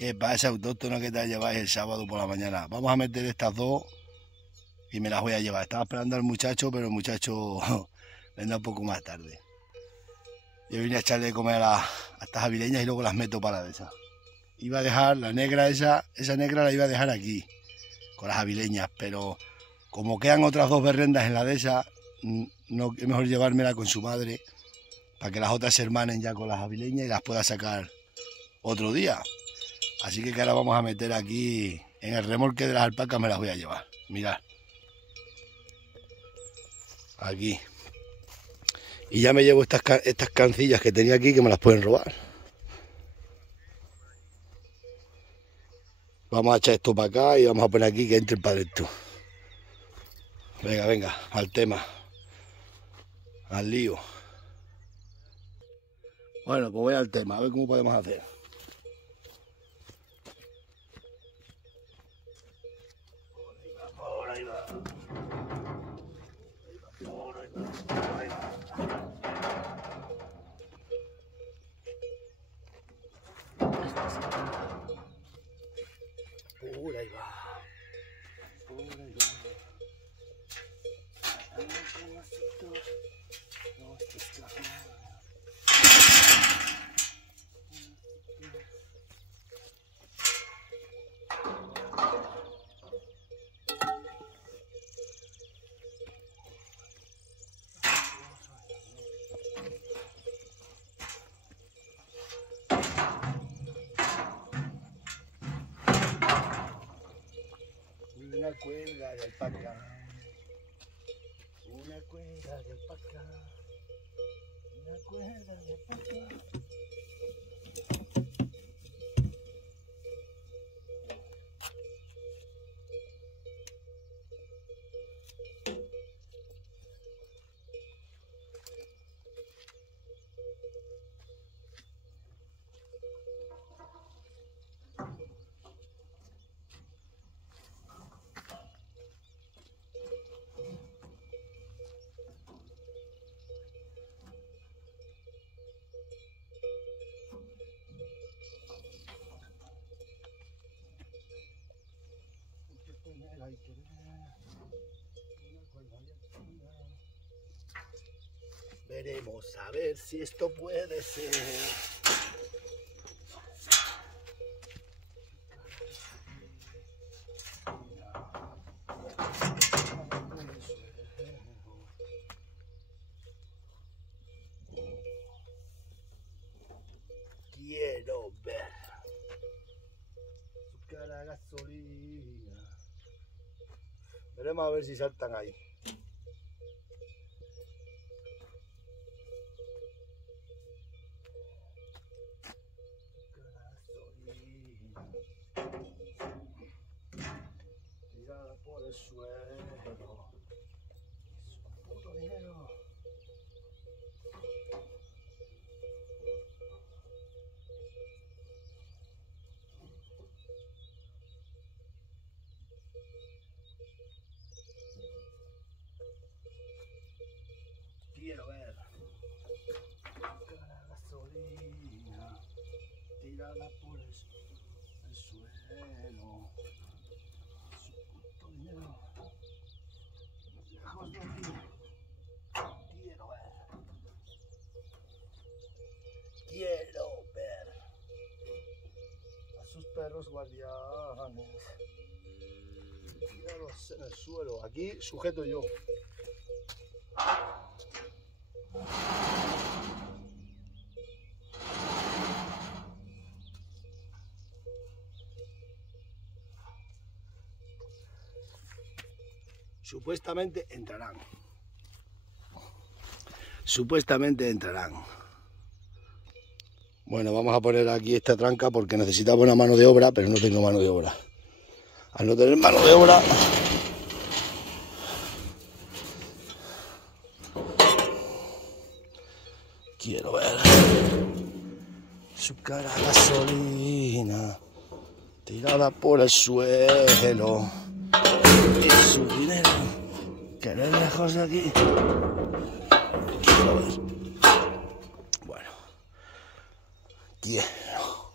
¿Qué pasa, autóctono, que te lleváis el sábado por la mañana? Vamos a meter estas dos y me las voy a llevar. Estaba esperando al muchacho, pero el muchacho vendrá un poco más tarde. Yo vine a echarle de comer a estas avileñas y luego las meto para de esas. Iba a dejar la negra, esa negra la iba a dejar aquí, con las avileñas, pero como quedan otras dos berrendas en la de esa, no, es mejor llevármela con su madre para que las otras se hermanen ya con las avileñas y las pueda sacar otro día. Así que ahora vamos a meter aquí en el remolque de las alpacas, me las voy a llevar. Mirad. Aquí. Y ya me llevo estas cancillas que tenía aquí que me las pueden robar. Vamos a echar esto para acá y vamos a poner aquí que entre el padre tú. Venga, venga, al tema. Al lío. Bueno, pues voy al tema, a ver cómo podemos hacer. Por ahí va. Por ahí va. Una cuerda de alpaca, una cuerda de alpaca, una cuerda de alpaca. Veremos a ver si esto puede ser. Quiero ver su cara a gasolina. Veremos a ver si saltan ahí. Tirada por el suelo. Es un puto dinero. Quiero ver cara gasolina tirada por el suelo. Su puto dinero. Lejos de aquí. Quiero ver. Quiero ver a sus perros guardianes. Tirados en el suelo. Aquí sujeto yo. Supuestamente entrarán. Supuestamente entrarán. Bueno, vamos a poner aquí esta tranca porque necesitaba una mano de obra, pero no tengo mano de obra. Al no tener mano de obra, quiero ver su cara a gasolina tirada por el suelo y su dinero que no es lejos de aquí. Quiero ver. Bueno, quiero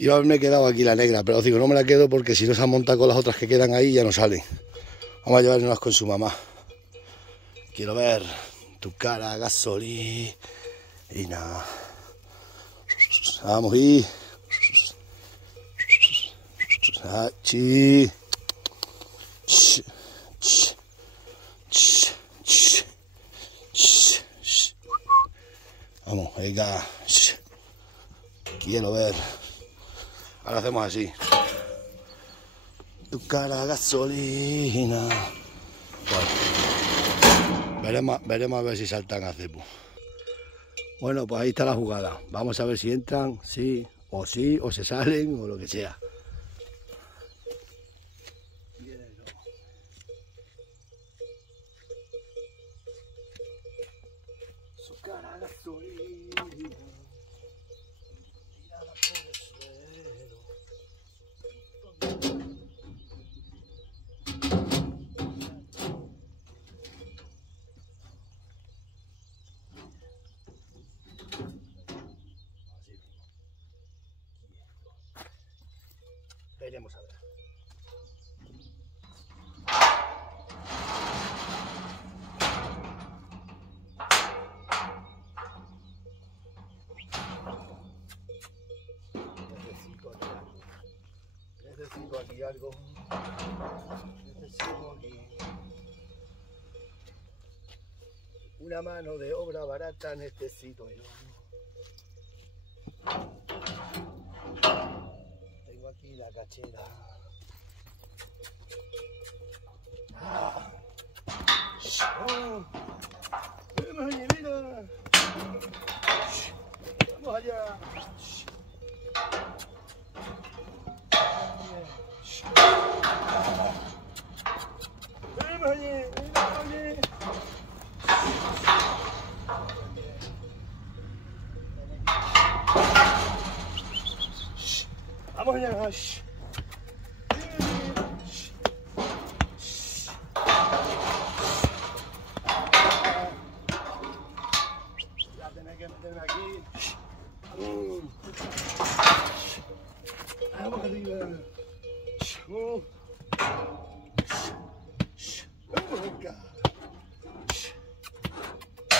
Iba a haberme quedado aquí la negra, pero digo, no me la quedo porque si no se monta con las otras que quedan ahí ya no salen. Vamos a llevarnos con su mamá. Quiero ver tu cara, gasolina. Vamos y... Chi. Vamos, venga. Quiero ver. Ahora hacemos así. Tu cara, gasolina. Bueno, veremos a ver si saltan a cepo. Bueno, pues ahí está la jugada. Vamos a ver si entran, sí, o se salen, o lo que sea. Su cara, gasolina. Tirada por el suelo. Veremos a ver. Necesito aquí algo. Necesito aquí una mano de obra barata, necesito yo. Tengo aquí la cachera. Oh. Vamos allá, mira. Vamos allá. Vamos allá, vamos allá. Vamos allá. Ya tenés que meterme aquí. Vamos arriba. Vamos acá.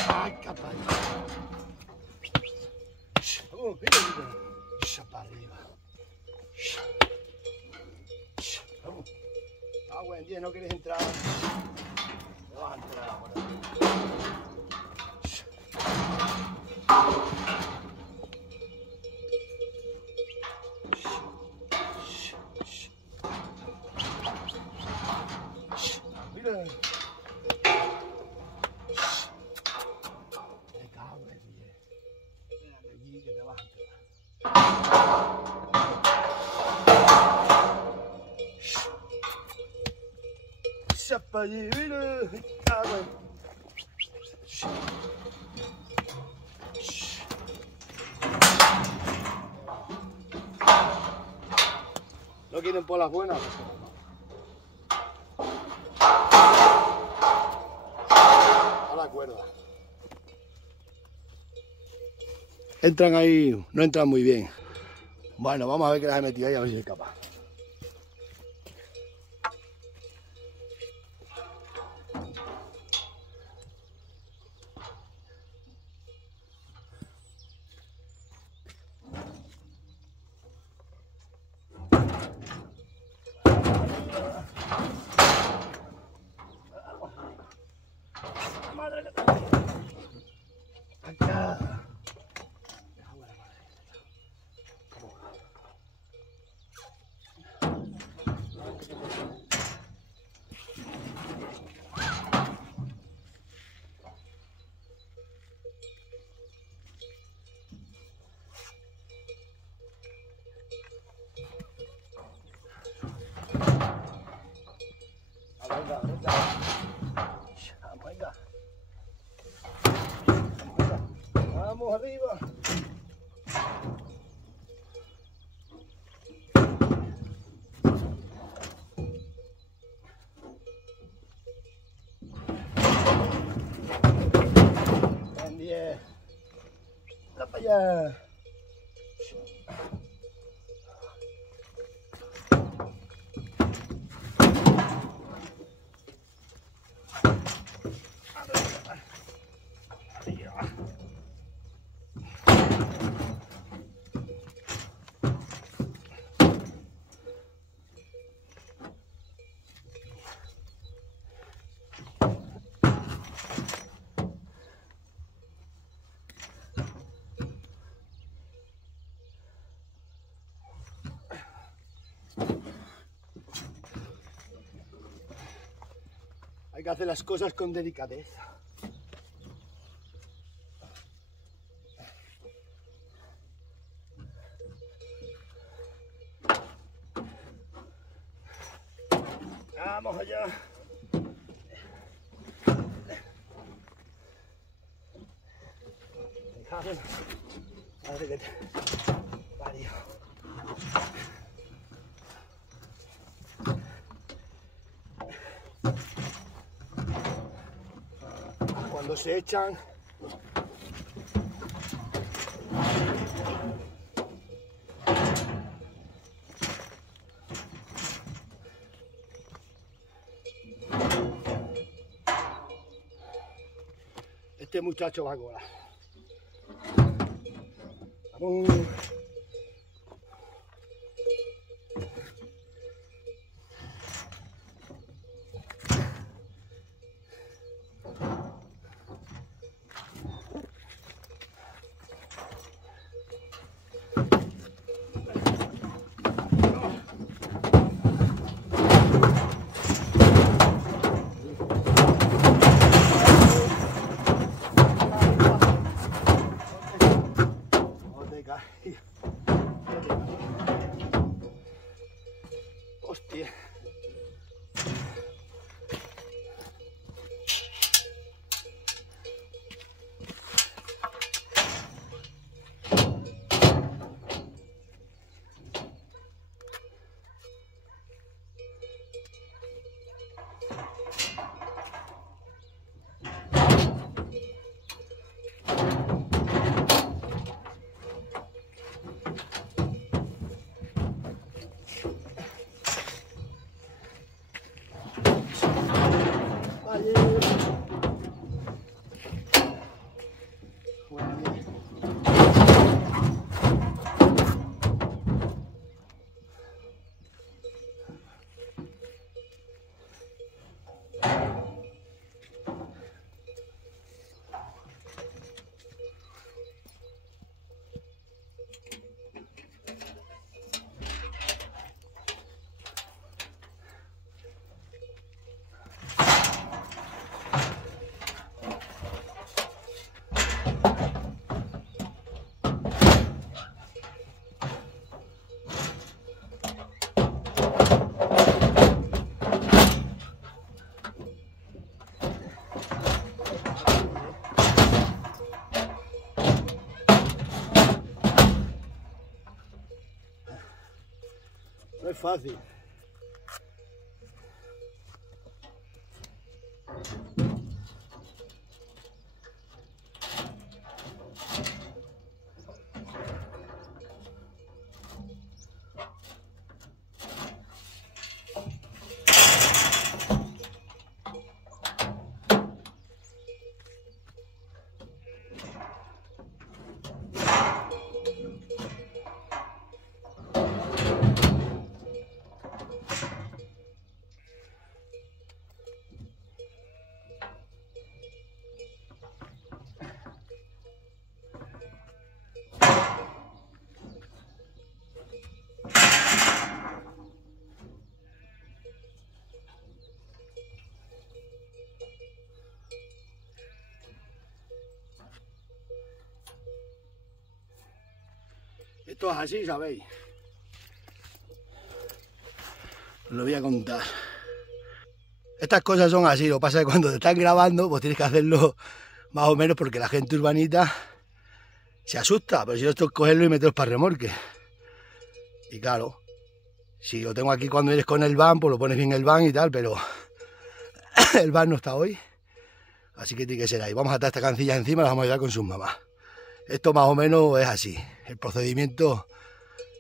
Ay, capaz. Vamos, mira. Para arriba. Vamos. Ah, buen día, no quieres entrar. No vas a entrar ahora. Mira. Me cago en 10. Espérate allí que te vas a entrar. Para allí, mira, cago en... ¿No quieren por las buenas? A la cuerda. Entran ahí, no entran muy bien. Bueno, vamos a ver qué las he metido ahí, a ver si es capaz. Madre que te... Acá. Venga, venga. Vamos, venga. Vamos arriba. Bien. ¡Para allá! que hacer las cosas con delicadeza. Vamos allá. Madre que te parió. Cuando se echan este muchacho va a colar. Vamos. Hostia. No es fácil. Esto es así, ¿sabéis? Os lo voy a contar. Estas cosas son así, lo que pasa es que cuando te están grabando, pues tienes que hacerlo más o menos porque la gente urbanita se asusta, pero si no, esto es cogerlo y meterlos para remolque. Y claro, si lo tengo aquí cuando eres con el van, pues lo pones bien el van y tal, pero el van no está hoy, así que tiene que ser ahí. Vamos a atar esta cancilla encima, la vamos a llevar con sus mamás. Esto más o menos es así, el procedimiento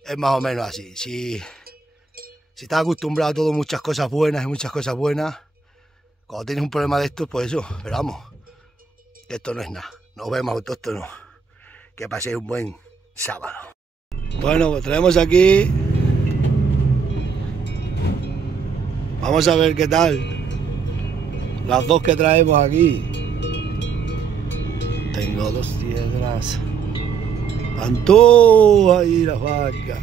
es más o menos así. Si estás acostumbrado a todo, muchas cosas buenas y muchas cosas buenas, cuando tienes un problema de estos, pues eso, pero vamos, esto no es nada. Nos vemos, esto no. Que paséis un buen sábado. Bueno, pues traemos aquí. Vamos a ver qué tal. Las dos que traemos aquí. Tengo dos piedras. Van todas ahí las vacas.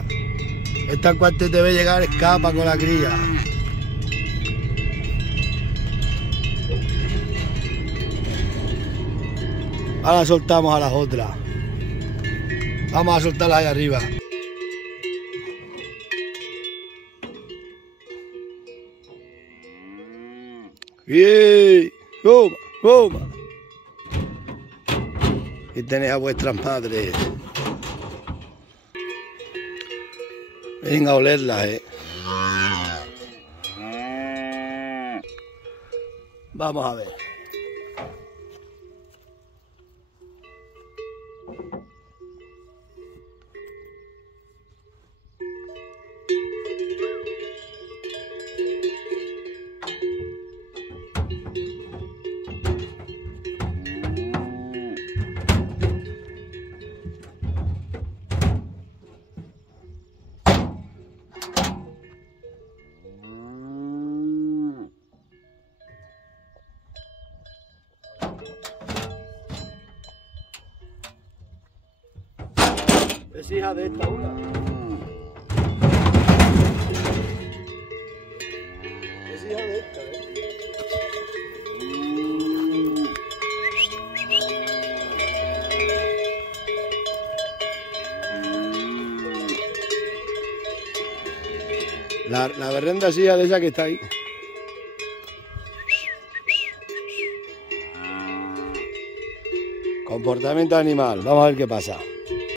Esta en cuanto te ve llegar escapa con la cría. Ahora soltamos a las otras. Vamos a soltarlas ahí arriba. ¡Bien! ¡Toma! ¡Toma! Y tenéis a vuestras madres. Venga a olerlas, Vamos a ver. Es hija de esta una. Es hija de esta, La berrenda es hija de esa que está ahí. Comportamiento animal. Vamos a ver qué pasa.